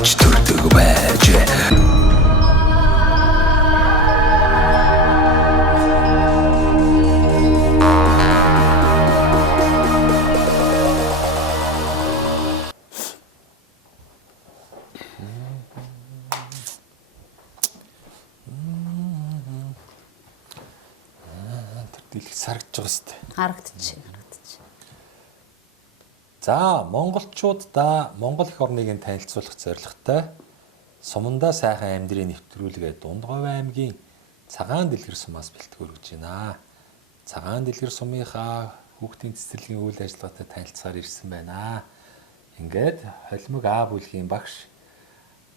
авч төрдөг байж. Дэлгэж сарагдж байгаа сте. Харагдчих. За, монголчуудаа Монгол их орныг танилцуулах зорилготой Сумандаа сайхан амьдрын нэвтрүүлгээ Дундговь аймгийн Цагаан дэлгэр сумаас бэлтгэл өгж байна. Цагаан дэлгэр сумынхаа хүүхдийн цэцэрлэгийн үйл ажиллагаатай танилцахаар ирсэн байна. Ингээд холимог А бүлгийн багш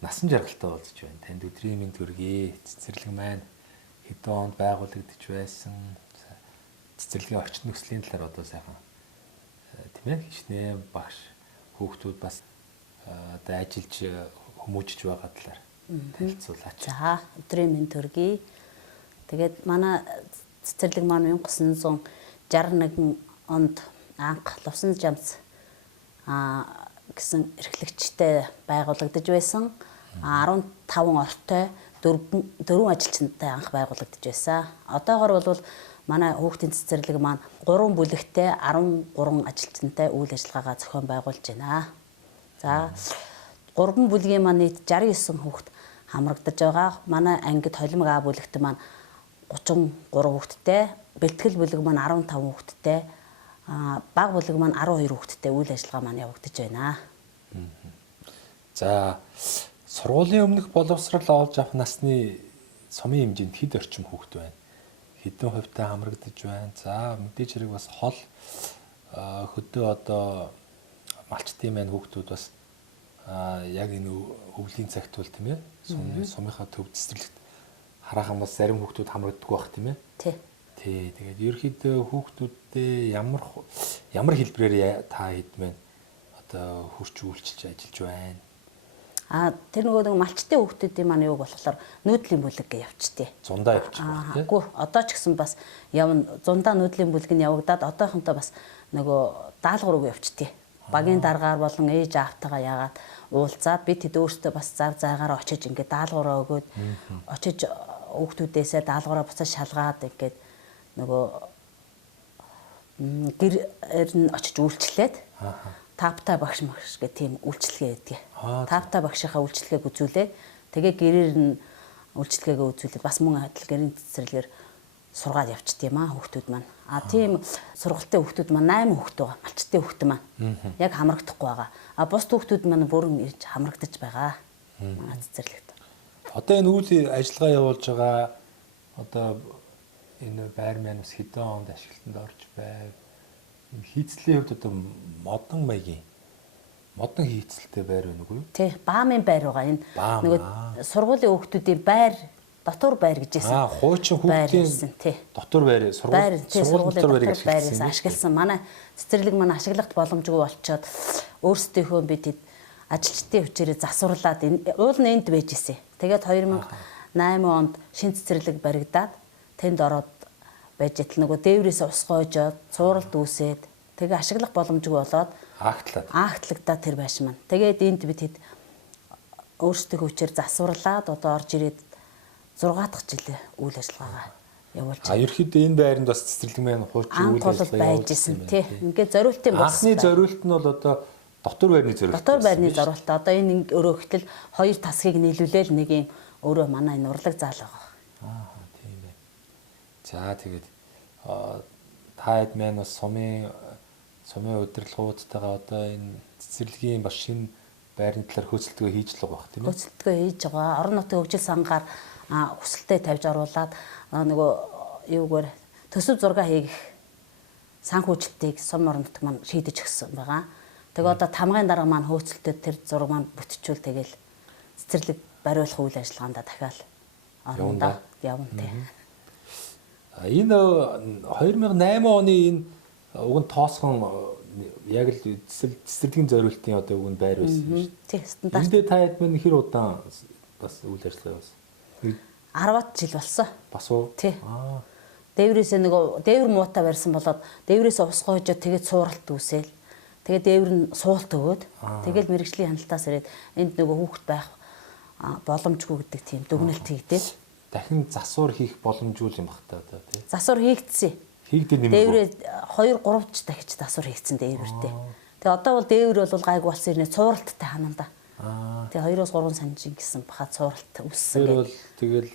насан жаргалтай уулзж байна. Танд өдрийн мэнд хүргэе. Цэцэрлэг маань хэдэн онд байгуулагдж байсан? Цэцэрлэгийн орчин нөхцөлийн талаар одоо сайхан тийм ээ хичнээн багш хүүхдүүд бас одоо ажиллаж хүмүүжиж байгаа талаар танилцуулаач. За өдрийн мэнд хүргэе. Тэгээд манай цэцэрлэг маань 1961 онд анх Лувсан Жамс гэсэн эрхлэгчтэй байгуулагдаж байсан. 15 ортой 4 ажилчинтай анх байгуулагдаж байсан. Одоогоор бол манай хүүхдийн цэцэрлэг маань 3 бүлэгтэй 13 ажилчинтай үйл ажиллагаагаа зохион байгуулж байна. За 3 бүлгийн маань нийт 69 хүүхд хамрагдаж байгаа. Манай ангид холимог А бүлэгт маань 33 хүүхдтэй, бэлтгэл бүлэг маань 15 хүүхдтэй, баг бүлэг маань 12 хүүхдтэй үйл ажиллагаа маань явагдаж байна. За сургуулийн өмнөх боловсрал олж авах насны сумын хэмжээнд хэд орчим хүүхд байна? Хэдэн хувьтай хамрагдаж байна? За мэдээж хэрэг бас хол хөдөө одоо малчтын маань хүүхдүүд бас яг энэ өвлийн цагт бол тийм ээ сумынхаа төв цэцэрлэгт хараахан бас зарим хүүхдүүд хамрагддаг байх тийм ээ. Тий. Тэгээд ерөөхдөө хүүхдүүдтэй ямар хэлбэрээр та хэд маань одоо хурц үйлчилж ажиллаж байна? Тэр нэг малчтын хүүхдүүдийн маань юу болохоор нүүдлийн бүлэг гэж явчихдээ. Зундаа явчих байна тийм. Үгүй одоо ч гэсэн бас явна зундаа нүүдлийн бүлэг нь явагдаад одоохонтой бас нөгөө даалгавар руу явчихдээ. Багийн даргаар болон ээж аавтайгаа яагаад уулзаад бид хэд өөртөө бас зав зайгаар очиж ингээд даалгавраа өгөөд очиж хүүхдүүдээсээ даалгавраа буцаж шалгаад ингээд нөгөө гэр нь очиж үйлчлээд тавтай багш гэх тийм үйлчлэгээ өгдөг. Тавтай багшийнхаа үйлчлэгээг үзүүлээд тэгээ гэрээр нь үйлчлэгээгээ үзүүлээд бас мөн адил гэрийн цэцэрлэгээр сургаад явчихдээ маа хүүхдүүд маань. Тийм сургалтын хүүхдүүд маань 8 хүүхд байгаа. Малчтын хүүхд маань яг хамрагдахгүй байгаа. Бус хүүхдүүд маань бүрэн ирж хамрагдаж байгаа. Манай цэцэрлэгт. Одоо энэ үйл ажиллагаа явуулж байгаа одоо энэ байр маань бас хэдэн онд ашиглалтанд орж байв. Энэ хийцлийн хувьд одоо модон хийцэлтэй байр байна уу? Тий, баамын байр байгаа. Энэ нөгөө сургуулийн хүүхдүүдийн байр дотор байр гэж хэлсэн. Хуучин хүүхдийн дотор байр, сургуулийн дотор байрыг ашигласан. Манай цэцэрлэг маань ашиглахт боломжгүй болчоод өөрсдийнхөө бид ажилчдын хүчээр засварлаад уул нь энд байж исэн. Тэгээд 2008 онд шин цэцэрлэг баригдаад тэнд ороод байж итл нөгөө дээврээс ус гоожоод цууралд үүсээд тэгээ ашиглах боломжгүй болоод агтлагдаад тэр байш маань. Тэгээд энд бид хэд өөрсдөө хүчээр засварлаад одоо орж ирээд 6 дахь жил үйл ажиллагаагаа явуулж байна. Ерөөхдөө энэ байранд бас цэцэрлэг маань хуучин үйл ажиллагаа байж исэн тий. Ингээд зориултын болсон. Анхны зориулт нь бол одоо дотор байрны зориулт. Дотор байрны зориулт. Одоо энэ өөрөө гэтэл 2 тасгийг нийлүүлээл нэг юм өөрөө манай энэ урлаг заал байгаа. Тийм ээ. За тэгээд таад маань бас сумын удирдлагуудтайгаа одоо энэ цэцэрлэгийн бас шинэ байрны талаар хөөцөлтгөө хийж л байгаа бах тийм ээ. Хөөцөлтгөө хийж байгаа. Орон нутгийн хөгжил сангаар хүсэлтэд тавьж оруулаад нөгөө юугаар төсөв зураг хийх санхүүжилтийг сум орон нутг маань шийдэж өгсөн байгаа. Тэгээ одоо тамгын дарга маань хөөцөлтөд тэр зураг маань бүтчихвэл тэгэл цэцэрлэг бариулах үйл ажиллагаанд дахиад орондоо явна тийм. Энэ 2008 оны энэ уг нь тоосхон яг л цэцэрлэгийн зориултын одоо уг нь байр байсан шүү дээ. Тийм стандарт. Эндээ та хэд мэн хэр удаан бас үйл ажиллагаа явуулсан? 10-аад жил болсон. Бас уу? Тий. Дээврээсээ нөгөө дээвэр муутай барьсан болоод дээврээсээ ус гоожоод тэгээд сууралт үүсээл. Тэгээд дээвэр нь суулт өгөөд тэгэл мэрэгжлийн хяналтаас ирээд энд нөгөө хүүхэд байх боломжгүй гэдэг тийм дүгнэлт хийгдээд дахин засвар хийх боломжгүй юм бах та одоо тий. засвар хийгдсэн. Хийгдээ нэмээ. Дээврээ 2 3 ч дахиж засвар хийгдсэн дээвэртэй. Тэгээ одоо бол дээвэр бол гайгүй болсон юм цууралттай ханаа да. Тэгээ 2-3 санжин гэсэн баха цууралт үссэн. Тэр бол тэгэл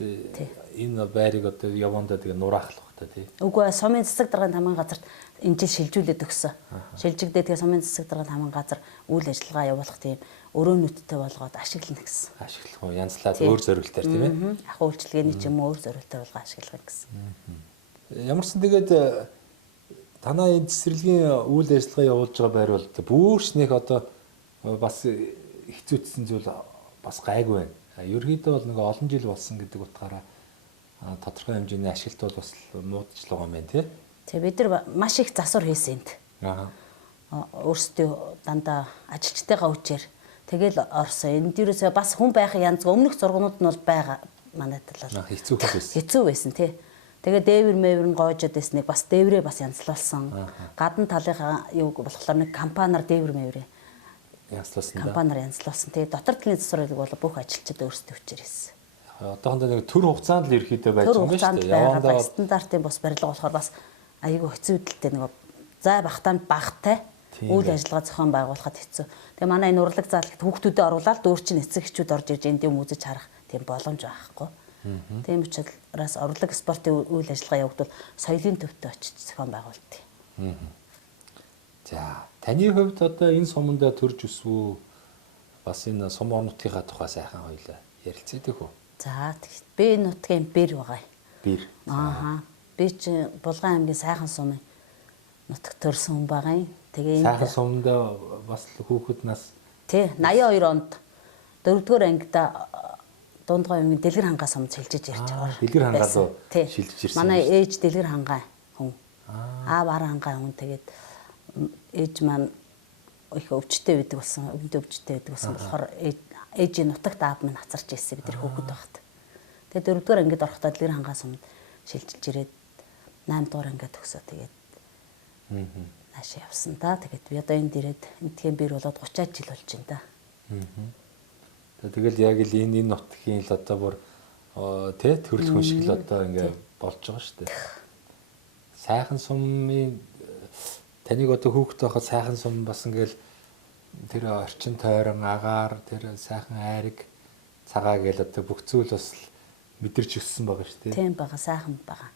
энэ байрыг одоо явандаа тэгээ нураахлах та тий. Үгүй сумын засаг даргын тамгын газарт энэ жил шилжүүлээд өгсөн. Шилжигдээ тэгээ сумын засаг даргын тамгын газар үйл ажиллагаа явуулах тийм өрөөнүүдтэй болгоод ашиглана гэсэн. Ашиглах уу янзлаад өөр зорилтоор тийм ээ. Яг үйлчлэгээний ч юм уу өөр зорилтоор болгоо ашиглах гэсэн. Ямарсан тэгээд танаа энэ цэцэрлэгийн үйл ажиллагаа явуулж байгаа байр бол бүрч нэг одоо бас хэцүүцсэн зүйл бас гайгүй байна. Ерөнхийдөө бол нэг олон жил болсон гэдэг утгаараа тодорхой хэмжээний ашиглалт бол бас муудаж л байгаа юм байна тий. Тэгээ бид нар маш их засвар хийсэн энд. Өөрсдөө дандаа ажилчтайгаа үчээр тэгэл орсон. Энд юусоо бас хүн байхын янз өмнөх зургнууд нь бол байгаа манай талаар. Хэцүү байсан. Хэцүү байсан тий. Тэгээ дээвэр мэвэр нь гоожод байсныг бас дээврээ бас янзлуулсан. Гадна талынхаа юу болохоор нэг компаниар дээвэр мэврээ янзлуулсан да. Компаниар янзлуулсан. Тэгээ дотор талын засварыг бол бүх ажилчид өөрсдөө хүчээр хийсэн. Одоохондоо нэг төр хугацаанд л ерөөхдөө байж байгаа юм шүү дээ. Явандаа стандартын бос барилга болохоор бас айгүй хэцүү хөдөлтэй нэг зай багтаанд багтай үйл ажиллагаа зохион байгуулахад хэцүү. Тэгээ манай энэ урлаг заалт хүүхдүүдэд оруулаад дүүрчин эцэг эхчүүд орж ирж энд юм үзэж харах тийм боломж байхгүй. Тийм учраас урлаг спортын үйл ажиллагаа явагдвал соёлын төвтэй очиж зохион байгуулдаг. За таны хувьд одоо энэ сумандаа төрж өсвөө бас энэ сум орнотынхаа тухай сайхан хоёлаа ярилцдаг үү? За би энэ нутгийн бэр байгаа. Бэр. Би чи Булган аймгийн сайхан сумын нутагт төрсөн хүн байгаа юм. Тэгээ сайхан сумдаа бас хүүхэд нас тий 82 онд 4-р ангида дундгой аймгийн Дэлгэр хангаа сумд шилжиж ирж байгаа. Дэлгэр хангаа руу шилжиж ирсэн. Манай ээж Дэлгэр хангаа хүн. Аав ар хангаа хүн. Тэгээд ээж маань их өвчтэй байдаг болсон. Өвдөө өвчтэй байдаг болсон болохоор ээжийн нутагт аав минь хацарч ирсэн бид тэр хүүхэд байхад. Тэгээд 4-р ангид орохдоо Дэлгэр хангаа сумд шилжиж ирээд 8-р ангид төгсөө тэгээд наашаа явсан да. Тэгээд би одоо энд ирээд энтхийн бэр болоод 30 жил болж байна да. Тэгэл яг л энэ нутгийн л одоо бүр тий төрөлхөн шиг л одоо ингээ болж байгаа шүү дээ. Сайхан сумын таныг одоо хүүхэд байхад сайхан сум бас ингээл тэр орчин тойрон агаар тэр сайхан айраг цагаа гээл одоо бүх зүйл бас мэдэрч өссөн байгаа шүү дээ. Тийм байгаа сайхан байгаа.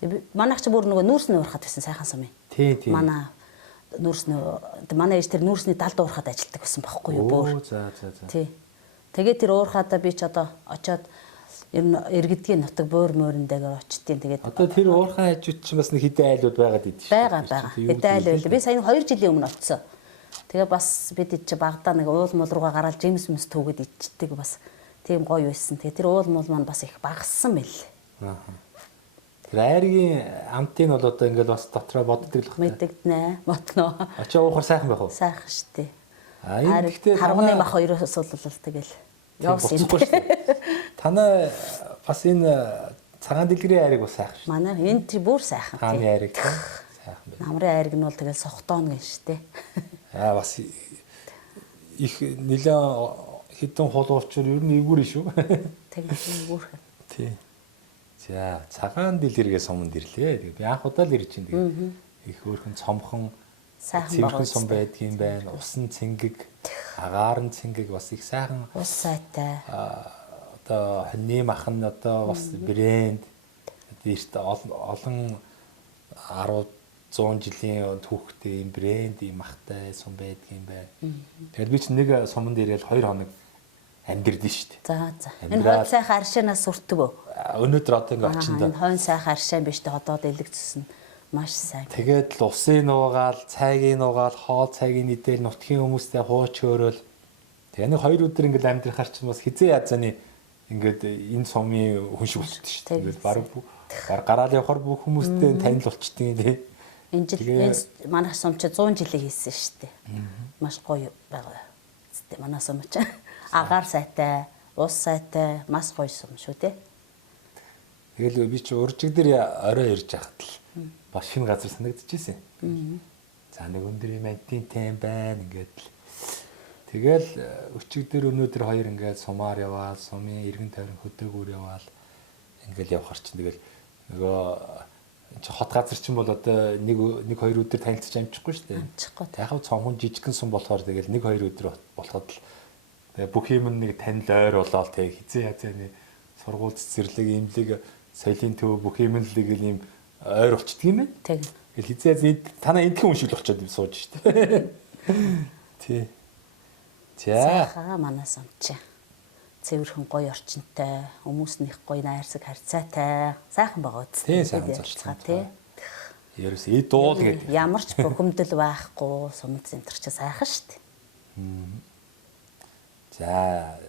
Тэгээ манайх ч бүр нөгөө нүүрсний уурхад байсан сайхан сумын. Тийм. Манай манай ээж тэр нүүрсний далд уурхад ажилладаг байсан байхгүй юу бүр. За. Тий. Тэгээд тэр уурхаадаа би ч одоо очоод ер нь иргэдгийн нутаг буур мөрөндөөр очтیں۔ Тэгээд одоо тэр уурхай хажууд чинь бас нэг хэдэн айлууд байгаад идэв шүү. Байгаа. Хэдэн айл байл. Би сая 2 жилийн өмнө очсон. Тэгээ бас бид чи багадаа нэг уул мул руугаа гараад жимс мэс түүгээд идчихдэг бас тийм гоё байсан. Тэгээ тэр уул мул маань бас их багассан мэл. Тэр айргийн амтыг бол одоо ингээл бас дотроо боддог л байна. Мэддэгнэ. Мотно. Очоо уухаар сайхан байх уу? Сайхан штэ. Гэхдээ харганы мах хоёроос бол тэгэл явсан юм. Танаа бас энэ цагаан дэлгэрийн айрыг бас сайхан шүү. Манай энэ чи бүр сайхан. Хааны айрыг сайхан байна. Намрын айрыг нь бол тэгэл сохтоон гэн штэ. Бас их нэлээд хитэн хулуурчур ер нь эвгүр шүү. Тэгэл бүр. Тий. За цагаан дэлгэргээ суманд ирлээ. Би анх удаа л ирж байна. Тэгээ их өөрхөн цомхон сайхан сум байдгийн байна. Усан цэнгэг, агаар нь цэнгэг бас их сайхан. Ус сайтай. Одоо хоньны махан одоо бас брэнд эрт олон 10 100 жилийн түүхтэй юм брэнд юм махтай сум байдгийн байна. Тэгэхээр би ч нэг суманд ирээл 2 хоног амьдэрдэн шүү дээ. За. Энэ хойд сайхан аршаанаас сүртэг өө. Өнөөдөр одоо ингэ очиндоо. Энэ хойд сайхан аршаан биш дээ одоо дэлгэцсэн. Маш сайн. Тэгээд л усын нуугаал, цайгийн нуугаал, хоол цайгийн идэл нутгийн хүмүүстэй хууч хөөрөөл. Тэгээ нэг 2 өдөр ингээл амьдрахаар ч бас хизээ язааны ингээд энэ сумын хүн шиг болчихсон шүү дээ. Ингээд баг гараал явахаар бүх хүмүүстэй танил болчтیں۔ Тий. Энэ жил манай сум ч 100 жилийн хийсэн шүү дээ. Маш гоё байгаа. Зүгтээ манай сум ч агаар сайтай, ус сайтай, маш гоё сум шүү дээ. Тэгэл би чи уржиг дээр орой ирж байхад л бас шинэ газар санагдчихсэн. За За нэг өндөр юм антин тайм байна ингээд л. Тэгэл өчигдөр өнөөдөр хоёр ингээд сумаар яваад, сумын эргэн тойрон хөдөөгөр яваад ингээд явхаар чинь тэгэл нөгөө хот газар чинь бол одоо нэг хоёр өдөр танилцж амжихгүй шүү дээ. Амжихгүй. Яг хав цомхон жижигхэн сум болохоор тэгэл нэг хоёр өдөр болоход л тэгээ бүх юм нэг танил ойр болоод тэг хизээ язааны сургууль цэцэрлэг имлэг соёлын төв бүх юм л нэг юм ойр болчдөг юм байна. Тэг. Тэгэл хизээ танаа эндхэн хүн шиг л очиод сууж шүү дээ. Тий. За. Сайхаа манай сумч. Цэвэрхэн гоё орчинтой, хүмүүснийх гоё найрсаг харьцаатай. Сайхан байгаа үст. Тий, сайхан золцоо тий. Ерөөс эд дуул гэдэг. Ямар ч бухимдал байхгүй, сумд центр ч сайхан шүү дээ. За.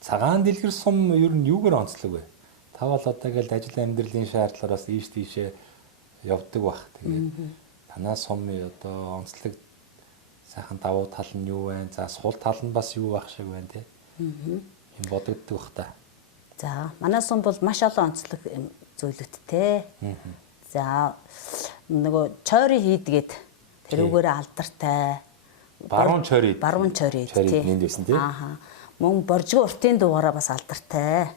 Цагаан дэлгэр сум ер нь юугаар онцлог вэ? Та бол одоо ингээл ажил амьдралын шаардлагараас ийш тийшээ явдаг бах. Тэгээд танаа сумын одоо онцлог сайхан давуу тал нь юу вэ? За сул тал нь бас юу байх шиг байна те. Юм бодогддог бах та. За, манай сум бол маш олон онцлог зүйлүүдтэй. За, нөгөө чойрын хийдгээд тэрүүгээрээ алдартай. Баруун чойрын. Баруун чойрын тий. Нэнд байсан тий. Ааха. Мөн боржгоо уртын дугаараа бас алдартай.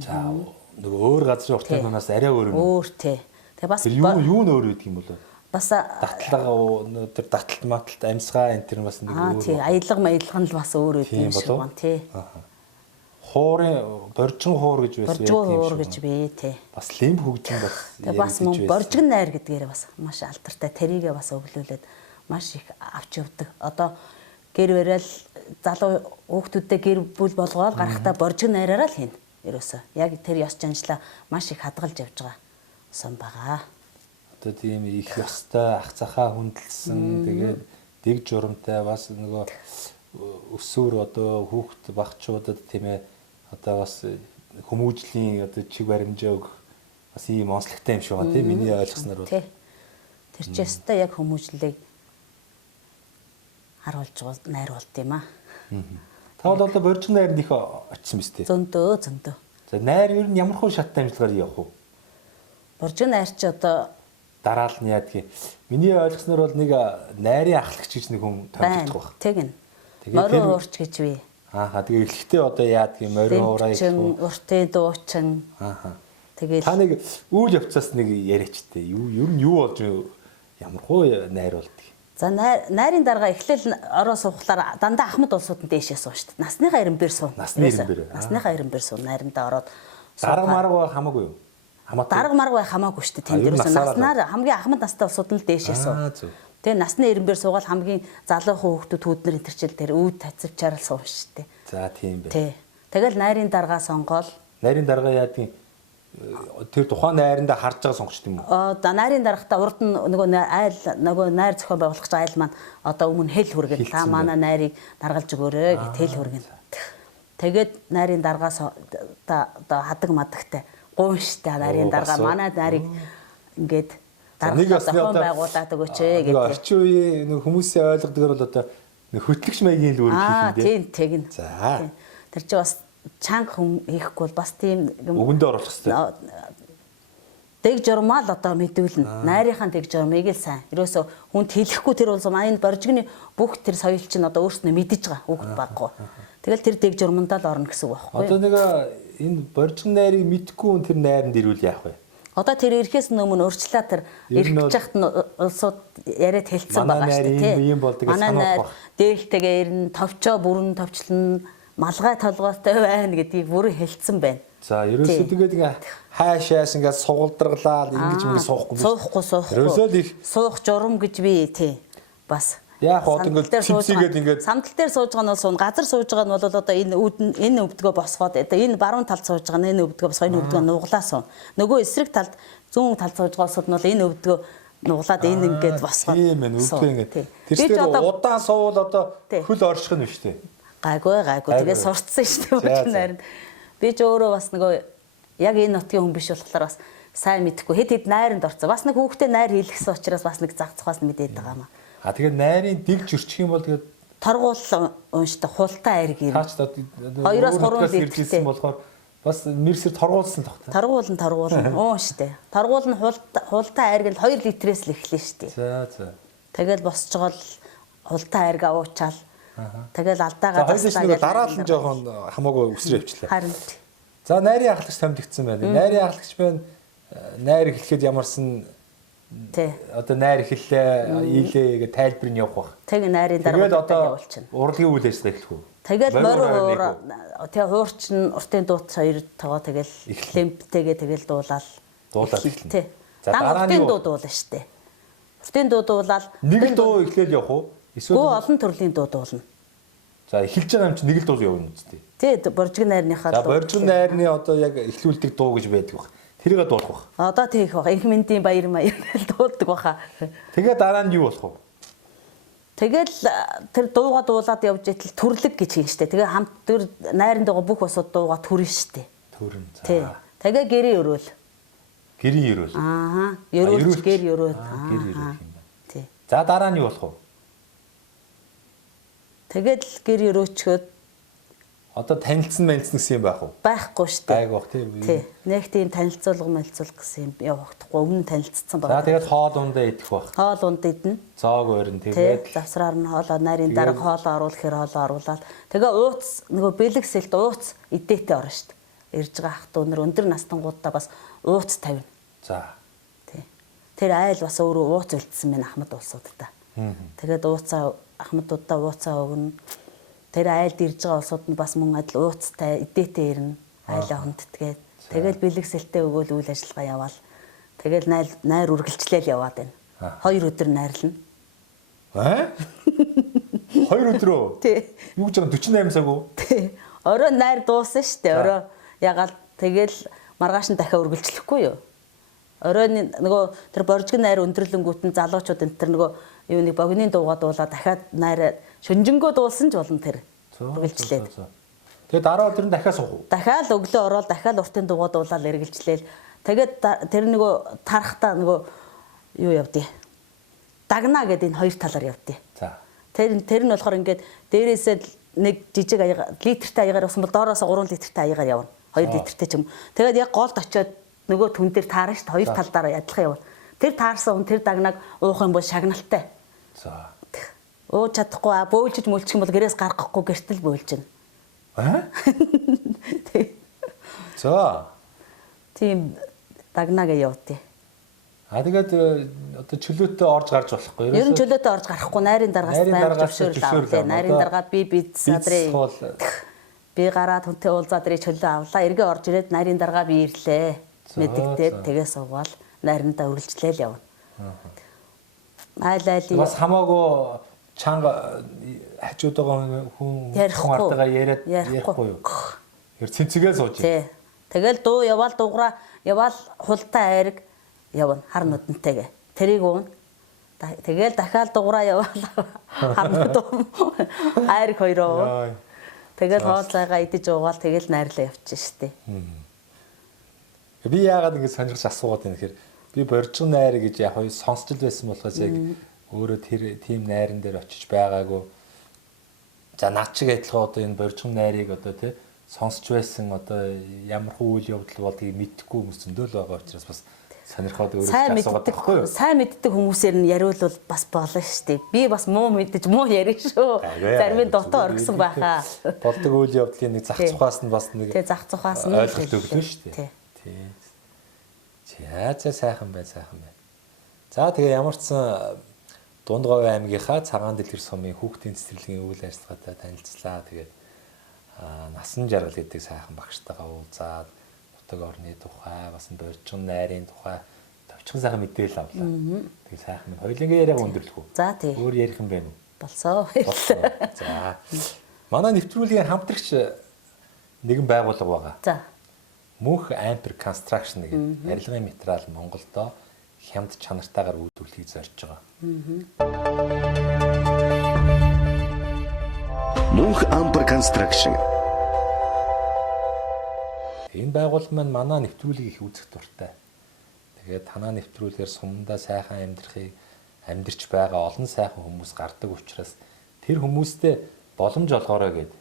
За, нөгөө өөр газрын уртын манаас арай өөр юм. Өөр тий. Тэгээ бас юу н өөр гэдэг юм бол? бас датлага өнөөдөр даталт маталт амьсгаа энэ төр бас нэг өөр. Тий, аялга маялга нь л бас өөр үгүй юм шиг байна тий. Хуурын боржин хуур гэж байсан юм. Боржин хуур гэж бий тий. Бас лимб хөгжин бас. Тэгээ бас мөн боржин найр гэдгээр бас маш алдартай. Тэрийгээ бас өглөөлээд маш их авч явдаг. Одоо гэр барайл залуу хүүхдүүдтэй гэр бүл болгоод гарахтаа боржин найраараа л хийнэ. Ерөөсөө яг тэр ёс жанжлаа маш их хадгалж явж байгаа сон байгаа. Одоо тийм их ёстой ах цахаа хүндэлсэн тэгээд дэг журамтай бас нөгөө өсвөр одоо хүүхд багчуудад тийм ээ одоо бас хүмүүжлийн одоо чиг баримжаа өгөх бас ийм онцлогтой юм шиг байна тийм миний ойлгосноор бол тэр ч ёстой яг хүмүүжлийг харуулж байгаа найр болд юм аа. Та бол одоо боржин найранд их очсон биз дээ. Зөндөө. За найр ер нь ямар хөө шат дамжлагаар явах вэ? Боржин найр чи одоо дараал нь яадгийг миний ойлгосноор бол нэг найрын ахлагч гэж нэг хүн томилдог баг. Тэг. Морин уурч гэж бий. Ааха тэгээ эхлэхдээ одоо яадгийг морин уураа их уртын дуучин. Ааха. Тэгээд та нэг үйл явцаас нэг яриачтэй. Ер нь юу болж ямар хөө найр болдгийг. За найрын дарга эхлээл ороо суухлаар дандаа ахмад улсууд нь дээшээ сууна шүү дээ. Насныхаа ирэмбэр сууна. Насныхаа ирэмбэр сууна. Найрандаа ороод дарга марга хамаагүй юу? Дарга марга хамаагүй шүү дээ. Тэнд ерөөсөө наснаар хамгийн ахмад настай улсууд нь л дээшээ сууна. Тэгээ насны ирэмбэр суугаад хамгийн залуу хүүхдүүд хүүднэр энэ төрчил дээр үүд тацавчаар л сууна шүү дээ. За тийм байх. Тий. Тэгэл найрын дарга сонгоол. Найрын дарга яадгийн тэр тухайн найрандаа харж байгаа сонгочт юм уу? За найрын даргата урд нь нөгөө найр зохион байгуулагч айл маань одоо өмнө хэл хүргэн та манай найрыг даргалж өгөөрэй гэт хэл хүргэн. Тэгээд найрын даргаас одоо хадаг мадагтай гуйштай найрын дарга манай найрыг ингээд даргалж зохион байгуулад өгөөч гэдэг. Орчин үеийн хүмүүсийн ойлгодгоор бол одоо хөтлөгч маягийн л үүрэг хийх юм дээ. Тийм тэгнь. За. Тэр чи бас чанга хүн хийхгүй бол бас тийм өгөндөө оруулах хэрэгтэй. Дэг журмаа л одоо мэдүүлнэ. Найрынхаа дэг журмыг л сайн. Ерөөсө хүнд хэлэхгүй тэр бол манай боржигны бүх тэр соёл чинь одоо өөрснөө мэдэж байгаа хүүхд баггүй. Тэгэл тэр дэг журмандаа л орно гэсэн үг байхгүй юу? Одоо нэг энэ боржигны найрыг мэдхгүй хүн тэр найранд ирүүл яах вэ? Одоо тэр ирэхээс өмнө өөрчлөө тэр ирэх жахт нь улсууд яриад хэлсэн байгаа шүү дээ. Манай найр дээлтэйгээ ирнэ, товчоо бүрэн товчлон малгай толгойтой байна гэдгийг бүрэн хэлсэн байна. За ерөөсөө тэгээд хаашаас ингээд сугалдаргалаа ингэж ингэ суухгүй. Ерөөсөө л их суух журам гэж би тий. Бас яг хот ингээд цэцгээд ингээд самтал дээр сууж байгаа нь бол газар сууж байгаа нь бол одоо энэ өвдгөө босгоод одоо энэ баруун талд сууж байгаа нь энэ өвдгөө босгоо энэ өвдгөө нуглаа суун. Нөгөө эсрэг талд зүүн талд сууж байгаа улсууд нь бол энэ өвдгөө нуглаад энэ ингээд босгоод. Тийм ээ өвдгөө ингээд. Тэр чинь удаан суувал одоо хөл орших нь биш үү? Гайгүй тэгээ сурцсан шүү дээ найранд. Би ч өөрөө бас нөгөө яг энэ нутгийн хүн биш болохоор бас сайн мэдэхгүй хэд найранд орцсон. Бас нэг хүүхдээ найр хийлгэсэн учраас бас нэг зах цахаас мэдээд байгаа юм аа. Тэгээд найрын дэг зөрчих юм бол тэгээд торгуул унштай хултаа айр гэр. Таач 2-3 иржсэн болохоор бас нэрсэр торгуулсан тогтоо. Торгуул нь уун штэ. Торгуул нь хултаа айр гэл 2 литрээс л эхлэн штэ. За. Тэгэл босч байгаа л хултаа хайрга уучаал. Тэгэл алдаагаа таслаа гэж дараал нь жоохон хамаагүй өсрөө явчлаа. Харин. За найрын ахлагч томдогдсон байна. Найрын ахлагч байна. Найр эхлэхэд ямарсан тий. Одоо найр эхэллээ, ийлээ гэ тайлбар нь явах бах. Тэг найрын дараа явуулчихна. Урлагийн үйл ажиллагаа эхлэх үү? Тэгэл морь тий хуурчин уртын дуут хоёр тоо тэгэл лемптэйгээ тэгэл дуулаад эхэлнэ. Тий. За уртын дуу дуулна штэ. Уртын дуу дуулаад нэг л дуу эхлээл явах уу? Эсвэл олон төрлийн дуу дуулна. За эхэлж байгаа юм чи нэг л дуу явна үстэй. Тий, боржиг найрныхаа дуу. За боржиг найрны одоо яг эхлүүлдэг дуу гэж байдаг баг. Тэрийг дуулах баг. Одоо тийх баг. Энх мэндийн баяр маяр гэж дуулдаг баха. Тэгээ дараа нь юу болох вэ? Тэгэл тэр дууга дуулаад явж итэл төрлөг гэж хийн штэ. Тэгээ хамт тэр найранд байгаа бүх усуд дууга төрн штэ. Төрн. Тий. Тэгээ гэрээ өрөөл. Гэрээ өрөөл. Аа. Өрөөлч гэр өрөөд. Гэр өрөөх юм байна. Тий. За дараа нь юу болох вэ? Тэгэл гэр өрөөчгöd одоо танилцсан гэсэн юм байх уу? Байхгүй штэ. Айгүйх тийм. Тий. Нэг тийм танилцуулга гэсэн юм явагдахгүй. Өмнө танилцсан байна. За тэгээд хоол ундаа идэх байх. Хоол унд идэнэ. Зоог өрн тэгээд завсраар нь хоолоо нарийн дараа хоолоо оруулахэр хоолоо оруулаад тэгээ ууц нөгөө бэлэгсэлт ууц идээтэй орно штэ. Ирж байгаа ах トゥ өнөр өндөр настангуудаа бас ууц тавина. За. Тий. Тэр айл бас өөрөө ууц үлдсэн мэн Ахмад улсуудаа. Тэгээд ууцаа Ахмадуудаа ууцаа өгнө. Тэр айлд ирж байгаа улсууд нь бас мөн адил ууцтай идээтэй ирнэ. Айлаа хүндэтгээд. Тэгэл бэлэгсэлтээ өгөөл үйл ажиллагаа яваал. Тэгэл найр үргэлжлээл яваад байна. 2 өдөр найрлна. Аа? 2 өдрөө? Тий. Юу гэж 48 цаг уу? Тий. Орой найр дууссан шүү дээ. Орой ягаал тэгэл маргааш нь дахиад үргэлжлэхгүй юу? Оройн нөгөө тэр боржиг найр өндөрлөнгүүт нь залуучууд энэ тэр нөгөө юуны богины дуугаа дуулаад дахиад найр шүнжэнгөө дуулсан ч болно тэр. Үргэлжлээд. Тэгээд дараа өдөр нь дахиад суух уу? Дахиад өглөө ороод дахиад уртын дуугаа дуулаад эргэлжлээл. Тэгээд тэр нөгөө тарахтаа нөгөө юу явдیں۔ Дагна гэдэг энэ хоёр талаар явдیں۔ За. Тэр нь болохоор ингээд дээрээсээ нэг жижиг аяга литртэй аягаар усан бол доороос 3 литртэй аягаар явна. 2 литртэй ч юм. Тэгээд яг голд очиод нөгөө түн дээр таарна шүү дээ. Хоёр талдаараа адилхан явна. Тэр таарсан хүн тэр дагнаг уух юм бол шагналтай. За. Ууж чадахгүй бөөлжиж мөлчих юм бол гэрээс гаргахгүй гэртэл бөөлж байна. Аа? За. Тийм дагнага явдیں۔ Тэгээд одоо чөлөөтэй орж гарч болохгүй. Ер нь чөлөөтэй орж гарахгүй найрын дараагаас зөвшөөрөл авлаа. Найрын дараа би садрын би гараад хүнтэй уулзаад ирээ чөлөө авлаа. Эргээ орж ирээд найрын дараа би ирлээ. Мэддэгдээд тэгээ суугаал найрандаа үргэлжлээл явна. Айл бас хамаагүй чанга хажууд байгаа хүн артагаа яриад ярихгүй юу? Тэр цэнцгээ сууж. Тий. Тэгэл дуу яваал дууграа яваал хултаа айраг явна хар нүдэнтэйгээ. Тэрийг уун. Тэгэл дахиад дуграа яваал хар нүд айраг хоёроо. Тэгэл хоолцайгаа идэж уугаал тэгэл найрлаа явчих штеп. Би яагаад ингэ сонирхож асуугаад байна гэхээр би боржиг найр гэж яг хоёр сонсч л байсан болохоос яг өөрөө тэр тийм найран дээр очиж байгаагүй. За над чиг адилхан одоо энэ боржиг найрыг одоо тий сонсч байсан одоо ямар үйл явдал болдгийг мэдэхгүй хүмүүс зөндөл байгаа учраас бас сонирхоод өөрөө асуугаад байхгүй юу? Сайн мэддэг хүмүүсээр нь яриулвал бас болно шүү дээ. Би бас муу мэдэж муу ярих шүү. Зарим нь дотоо оргисон байхаа. Болдог үйл явдлын нэг зах цухаас нь бас нэг тий зах цухаас нь ойлголт өглөө шүү дээ. Тий. За сайхан байна. За тэгээ ямар ч сан Дундгов аймгийнхаа Цагаан Дэлгэр сумын хүүхдийн цэцэрлэгийн үйл ажиллагаатай танилцлаа. Тэгээд насан жаргал гэдэг сайхан багштайгаа уулзаад нутаг орны тухай бас боржиг найрын тухай товчхон сайхан мэдээлэл авлаа. Тэгээд сайхан минь хоёулангийн яриаг өндөрлөх үү? За тий. Өөр ярих юм байна уу? Болсоо. За. Манай нэвтрүүлгийн хамтрагч нэгэн байгууллага байгаа. За. Мөнх Amper Construction гэдэг барилгын материал Монголдо хямд чанартайгаар үйлдвэрлэхийг зорж байгаа. Мөнх Amper Construction. Энэ байгууллага маань манай нэвтрүүлгийг их үзэх дуртай. Тэгээд танаа нэвтрүүлгээр сумдаа сайхан амьдрч байгаа олон сайхан хүмүүс гардаг учраас тэр хүмүүстэй боломж олгоорой гэд.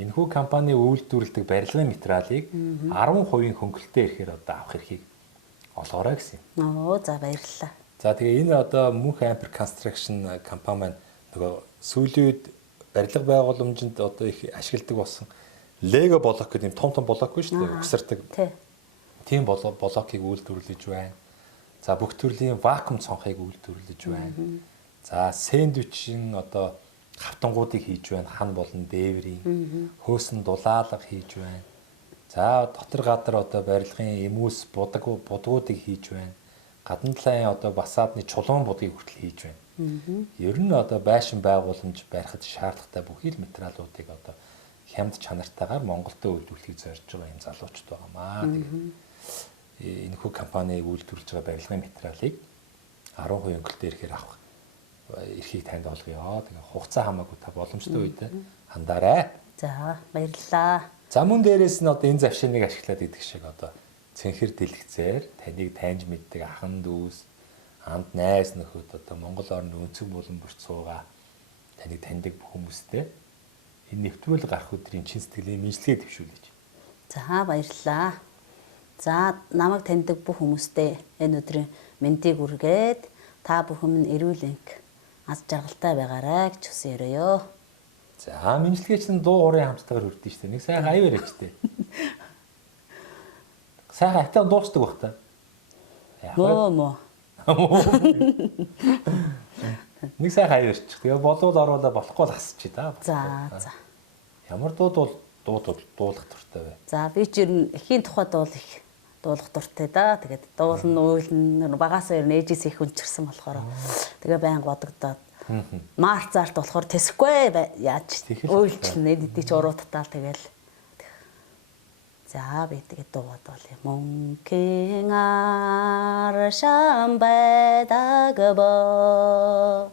Энэхүү компани үйлдвэрлэдэг барилгын материалыг 10% хөнгөлөлтөөр ихээр одоо авах эрхийг олгоорой гэсэн юм. Оо за баярлалаа. За тэгээ энэ одоо Мөнх Ампер Construction компани маань нөгөө сүүлийн үед барилга байгууламжинд одоо их ашигладаг болсон Лего блок гэдэг юм том блок биш үү? Угсардаг. Тийм блокийг үйлдвэрлэж байна. За бүх төрлийн вакуум цонхыг үйлдвэрлэж байна. За сэндвичийн одоо хавтангуудыг хийж байна. Хан болон дээврийн хөөсөн дулаалга хийж байна. За дотор гадар одоо барилгын эмүүс будгуудыг хийж байна. Гадна талын одоо басаадны чулуун будгийг хүртэл хийж байна. Ер нь одоо байшин байгууламж барихад шаардлагатай бүхий л материалуудыг одоо хямд чанартайгаар Монголдөө үйлдвэрлэхийг зорж байгаа юм залуучууд байгаамаа. Тэгээ энэ хүү компаниг үйлдвэрлэж байгаа барилгын материалыг 10% өнгөлтөөр ихээр авах эрхийг танд олгоё. Тэгээ хугацаа хамаагүй та боломжтой үед хандаарай. За баярлалаа. За мөн дээрээс нь одоо энэ завшааныг ашиглаад идэх шиг одоо цэнхэр дэлгэцээр таныг таньж мэддэг ахан дүүс анд найз нөхөд одоо Монгол орны өнцөг булан бүрт суугаа таныг таньдаг бүх хүмүүстэй энэ нэвтрүүл гарах өдрийн чин сэтгэлийн мэдлэгээ төвшүүлж. За баярлалаа. За намайг таньдаг бүх хүмүүстээ энэ өдрийн мэндийг хүргээд та бүхэн минь эрүүл энх аз жаргалтай байгаарай гэж хүсэн өрөөё. За мэдлэгээ чинь дуу хоорын хамтдаагаар хүрдэн штэ. Нэг сайхан аяа яриач штэ. Сайхан хатаа дуусдаг бах та. Мөө. Нэг сайхан аяа ярьчих. Тэгээ болов оруулаа болохгүй л асчих та. За. Ямар дууд бол дуулах туртай бай. За би ч ер нь эхийн тухай дуулах дуртай да. Тэгээд дуулна уйлна багасаа ер нь ээжээс их өнчирсэн болохоор тэгээ байн бодогдоод марцаарт болохоор тэсэхгүй яаж уйлчлнэ эдий ч уруудтаал тэгэл. За би тэгээд дуугаад бол мөнхийн аршан байдаг бо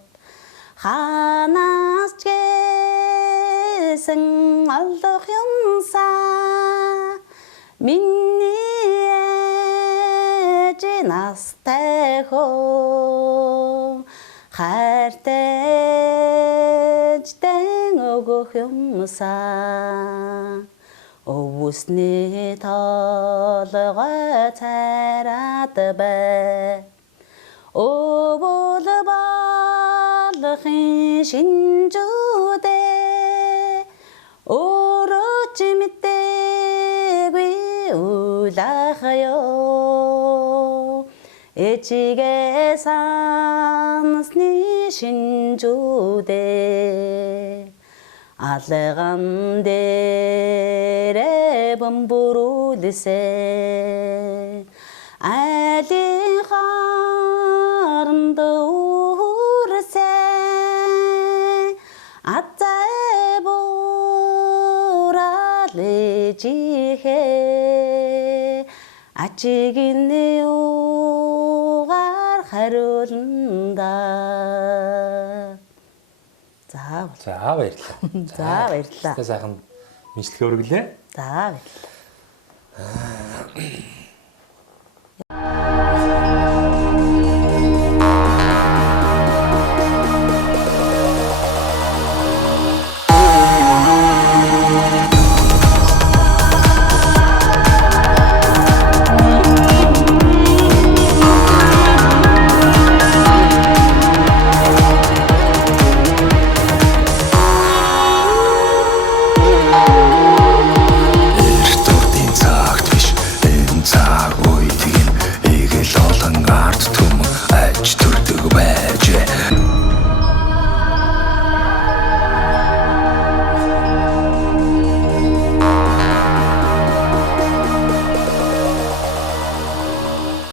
ханаас гэсэн олох юмсаа миний ээж настай хөө хайртай дэн өгөх юмсаа өвсний толгой цараад бай өвөл болохын шинжүүдээ өөрөө ч мэдээгүй үлах ёо ээжигээ сансны шинжүүдээ алган дээрээ бөмбөрүүлсэ айлын хооронд үрсэ атзай буралэжихэ ачигин юугаар хариулнда. За баярлалаа. За баярлалаа. Сайхан мэдлэгээ өргөлээ. За баярлалаа.